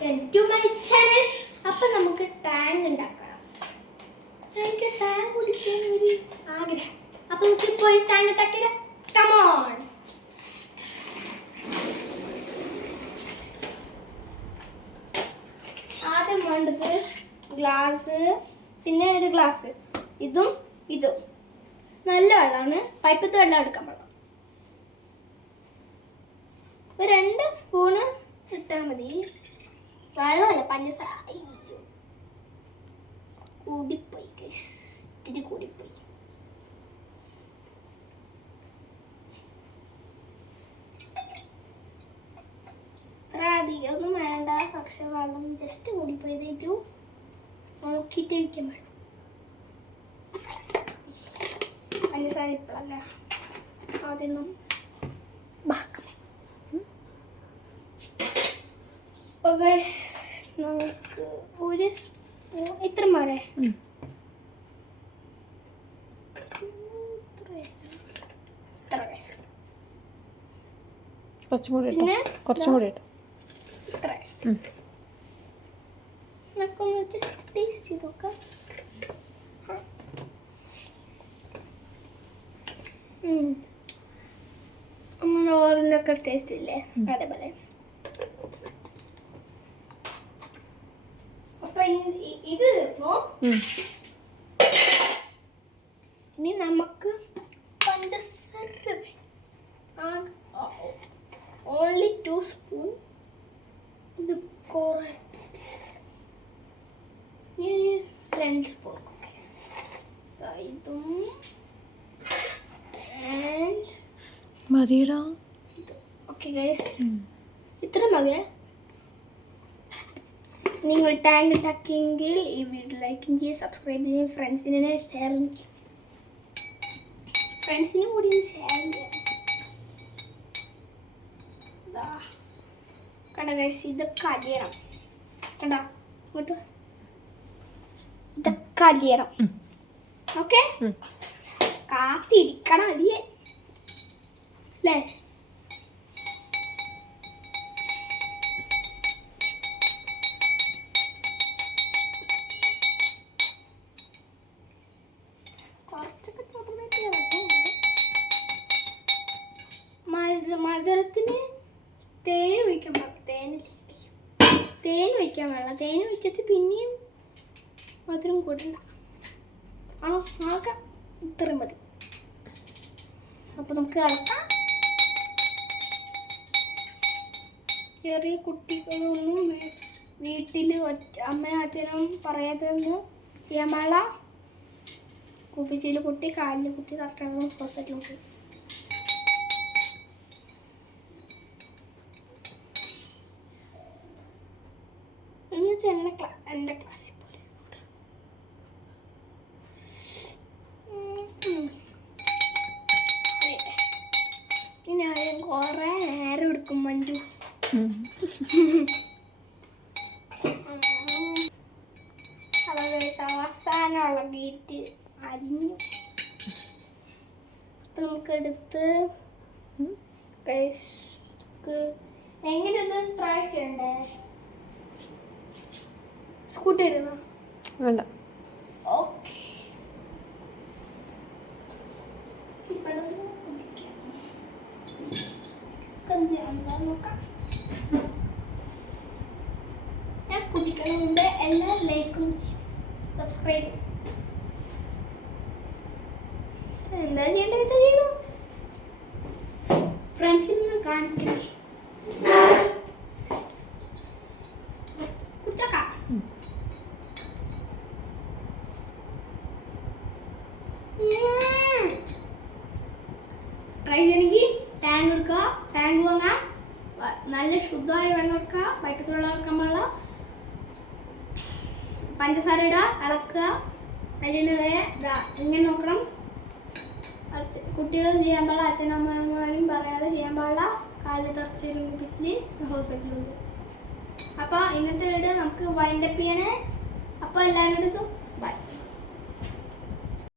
Welcome to my channel. അപ്പം നമുക്ക് tank ഉണ്ടാക്കണം. എനിക്ക് ടാങ്ക് കുടിക്കാൻ ഒരു ആഗ്രഹം. അപ്പം നമുക്ക് പോയി ടാങ്ക് ഉണ്ടാക്കിയിടാം. Come on. ആദ്യം വേണ്ടത് ഗ്ലാസ്, പിന്നെ ഒരു ഗ്ലാസ്, ഇതും നല്ല വെള്ളമാണ്. പൈപ്പത്ത് വെള്ളം എടുക്കാൻ പാടില്ല. ഒരു 2 സ്പൂണ് ഇട്ടാൽ മതി. വെള്ളമല്ല, പഞ്ചസാര. കൂടിപ്പോയി, ഇത്തിരി കൂടിപ്പോയി. അത്ര അധികം ഒന്നും വേണ്ട, പക്ഷെ വെള്ളം ജസ്റ്റ് കൂടിപ്പോയതേറ്റു. നോക്കിയിട്ട് വയ്ക്കാൻ വേണം. പഞ്ചസാര ഇപ്പോഴല്ല, ആദ്യം നമുക്ക് ഒരു സ്പൂൺ ഇത്ര പോരെ. കുറച്ചും കൂടി ഇത്ര നമുക്കൊന്ന് ജസ്റ്റ് ടേസ്റ്റ് ചെയ്ത് നോക്കാം. നമ്മൾ ഓറിനൊക്കെ ടേസ്റ്റ് ഇല്ലേ, അതേപോലെ. അപ്പൊ ഇത് തീർന്നു. ഇനി നമുക്ക് പഞ്ചസാര ഓൺലി 2 സ്പൂൺ. ഇത് ഇനി 2 സ്പൂൺ ഇതും മതിയിടാ. ഓക്കെ ഗൈസ്, ഇത്ര മതിയേ. നിങ്ങൾ ടാങ്ക് ഉണ്ടാക്കിയെങ്കിൽ ഈ വീഡിയോ ലൈക്ക് ചെയ്യുക, സബ്സ്ക്രൈബ് ചെയ്യുക, ഫ്രണ്ട്സിനെ ഷെയർ ചെയ്യുക. ഫ്രണ്ട്സിനും കൂടി ഷെയർ ചെയ്യാം. കണ്ട ഗൈസ്, ഇതൊക്കെ അലിയണം. കണ്ട ഇങ്ങോട്ട്, ഇതൊക്കെ അലിയണം. ഓക്കെ, കാത്തിരിക്കണം അലിയൻ അല്ലേ. മധുരത്തിന് തേൻ ഒഴിക്കാൻ പാടില്ല. തേൻ ഒഴിക്കാൻ പാടില്ല. തേൻ ഒഴിച്ചിട്ട് പിന്നെയും മധുരം കൂടണ്ട. ആകെ ഇത്രയും മതി. അപ്പൊ നമുക്ക് കളക്കാം. ചെറിയ കുട്ടികളൊന്നും വീട്ടിൽ അമ്മയും അച്ഛനും പറയാതൊന്നും ചെയ്യാൻ പാടില്ല. കുപ്പിച്ചില് കുട്ടി, കാലിൽ കുത്തി, കറക്റ്റ് ഹോസ്പിറ്റലിൽ. എൻ്റെ ക്ലാസ്സിൽ പോലെ ഇനി ആദ്യം കുറേ നേരം എടുക്കും മഞ്ജു. അവസാനമുള്ള ബീറ്റ് അരിഞ്ഞു. അപ്പം നമുക്കെടുത്ത് എങ്ങനെ ഒന്ന് ട്രൈ ചെയ്യണ്ടേ? സ്കൂട്ടി ഇടുന്ന വേണ്ട. ഓക്കെ, നോക്കാം. ഞാൻ കുടിക്കണ മുമ്പ് എല്ലാ ലൈക്കും ചെയ്യും, സബ്സ്ക്രൈബ് ചെയ്യും. എന്താ ചെയ്യേണ്ടത് ചെയ്തു. ഫ്രണ്ട്സിൽ നിന്ന് കാണിക്കണം. ട്രൈ ചെയ്യണമെങ്കിൽ ടാങ്ക് എടുക്കുക. ടാങ്ക് വാങ്ങാം, നല്ല ശുദ്ധമായ വെള്ളം എടുക്കുക. പൈപ്പത്ത് വെള്ളം എടുക്കാൻ പാടില്ല. പഞ്ചസാര ഇടുക, ഇളക്കുക. അതിന് ഇങ്ങനെ നോക്കണം. കുട്ടികൾ ചെയ്യാൻ പാടില്ല, അച്ഛനമ്മമാരും പറയാതെ ചെയ്യാൻ പാടില്ല. കാലിൽ തറച്ചൊരു കുപ്പിച്ചിൽ ഹോസ്പിറ്റലുണ്ട്. അപ്പോൾ ഇന്നത്തെ വീഡിയോ നമുക്ക് വൈൻഡപ്പ് ചെയ്യണേ. അപ്പോൾ എല്ലാവരുടെ അടുത്തും ബൈ.